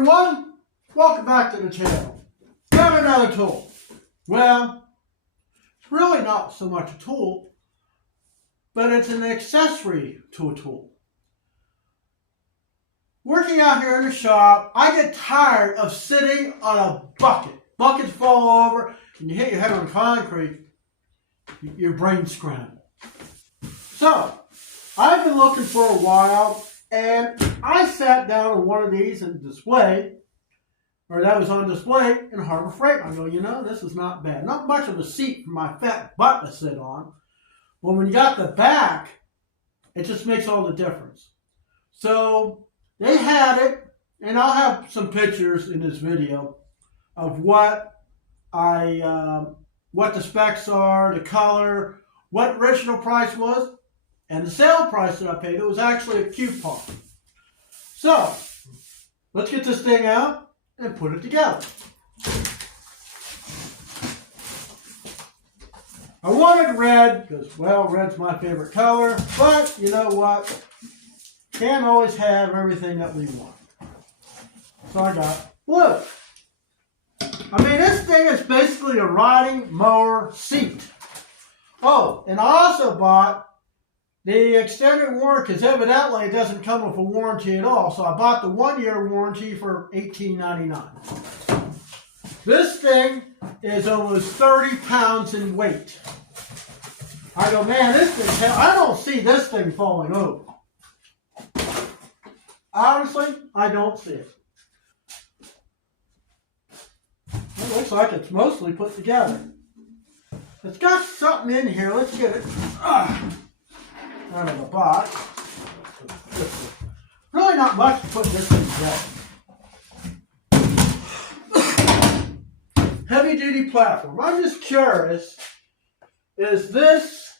everyone, welcome back to the channel. Got another tool. Well, it's really not so much a tool, but it's an accessory to a tool. Working out here in the shop, I get tired of sitting on a bucket. Buckets fall over and you hit your head on concrete, your brain scrambles. So, I've been looking for a while, and I sat down on one of these and display, or that was on display in Harbor Freight. I go, you know, this is not bad. Not much of a seat for my fat butt to sit on. But when you got the back, it just makes all the difference. So they had it, and I'll have some pictures in this video of what the specs are, the color, what original price was, and the sale price that I paid. It was actually a coupon. So, let's get this thing out and put it together. I wanted red because, well, red's my favorite color. But, you know what? Can't always have everything that we want. So I got blue. I mean, this thing is basically a riding mower seat. Oh, and I also bought the extended warranty, because evidently it doesn't come with a warranty at all. So I bought the 1-year warranty for $18.99. This thing is almost 30 pounds in weight. I go, man, this thing, I don't see this thing falling over. Honestly, I don't see it. It looks like it's mostly put together. It's got something in here. Let's get it out of the box. Really not much to put this thing together. Heavy duty platform. I'm just curious, is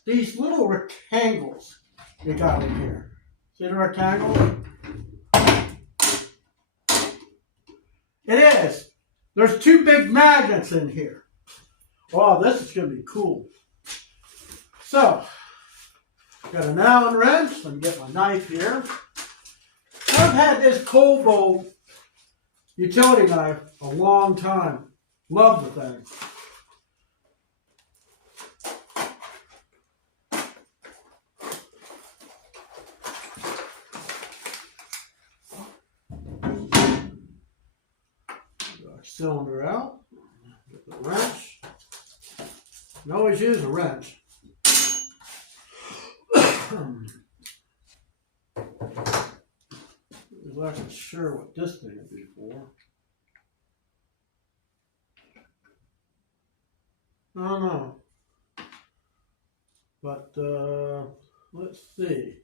these little rectangles you got in here? See the rectangle? It is. There's 2 big magnets in here. Wow, this is going to be cool. So, got an Allen wrench. Let me get my knife here. I've had this cold bolt utility knife a long time. Love the thing. Cylinder out. Get the wrench. You always use a wrench. I wasn't sure what this thing would be for. I don't know. But let's see.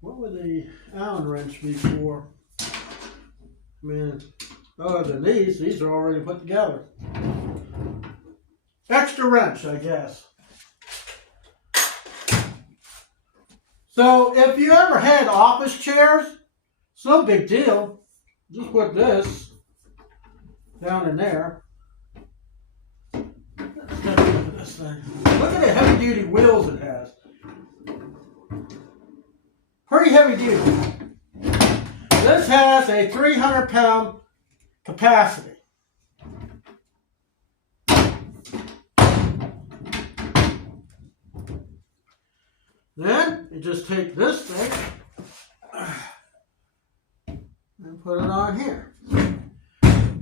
What would the Allen wrench be for? I mean, other than these are already put together. Extra wrench, I guess. So, if you ever had office chairs, it's no big deal. Just put this down in there. Let's take a look at this thing. Look at the heavy duty wheels it has. Pretty heavy duty. This has a 300-pound capacity. Then you just take this thing and put it on here.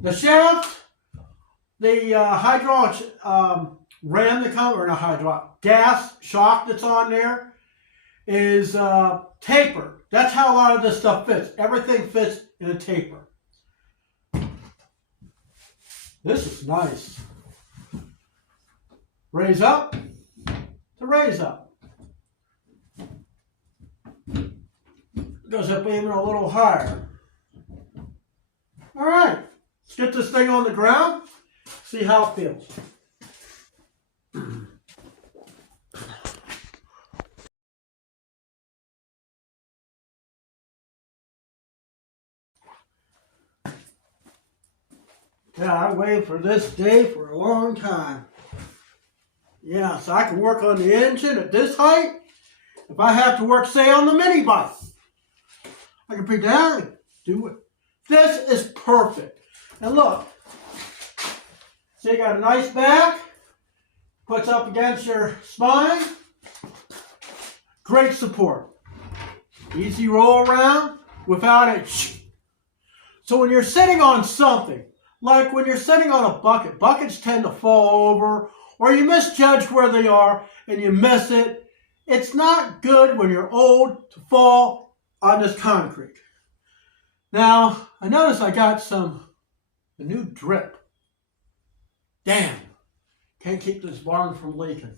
The shaft, the hydraulic ram that comes, or not hydraulic, gas shock that's on there is tapered. That's how a lot of this stuff fits. Everything fits in a taper. This is nice. Raise up to raise up. Goes up even a little higher. All right, let's get this thing on the ground, see how it feels. Yeah, I waited for this day for a long time. Yeah, so I can work on the engine at this height. If I have to work, say, on the mini bike, I can be down and do it. This is perfect. And look, so you got a nice back, puts up against your spine. Great support. Easy roll around without it. So when you're sitting on something, like when you're sitting on a bucket, buckets tend to fall over, or you misjudge where they are and you miss it. It's not good when you're old to fall on this concrete. Now, I noticed I got a new drip. Damn, can't keep this barn from leaking.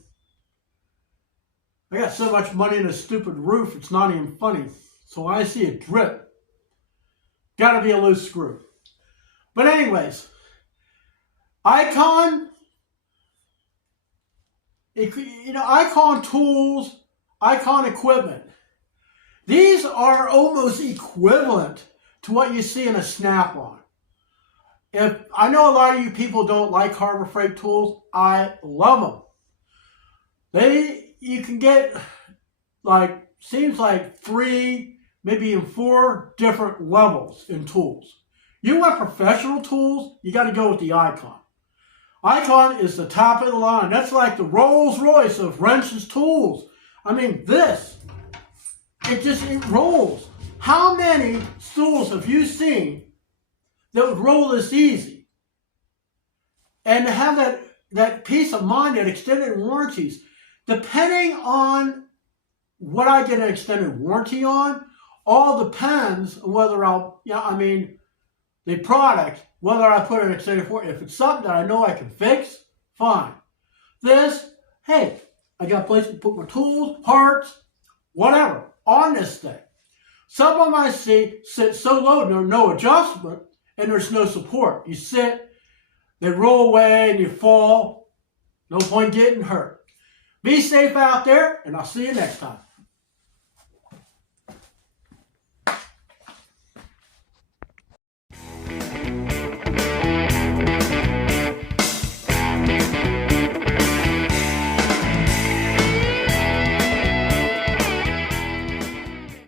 I got so much money in a stupid roof, it's not even funny. So I see a drip. Gotta be a loose screw. But anyways, Icon tools, Icon equipment. These are almost equivalent to what you see in a Snap-on. I know a lot of you people don't like Harbor Freight tools. I love them. You can get seems like 3, maybe even 4 different levels in tools. You want professional tools, you got to go with the Icon. Icon is the top of the line. That's like the Rolls Royce of wrenches tools. I mean, it rolls. How many stools have you seen that would roll this easy? And to have that peace of mind, that extended warranties, depending on what I get an extended warranty on, all depends on whether the product, whether I put an extended warranty. If it's something that I know I can fix, fine. Hey, I got a place to put my tools, parts, whatever, on this thing. Some of them I see sit so low, there's no adjustment, and there's no support. You sit, they roll away, and you fall. No point getting hurt. Be safe out there, and I'll see you next time.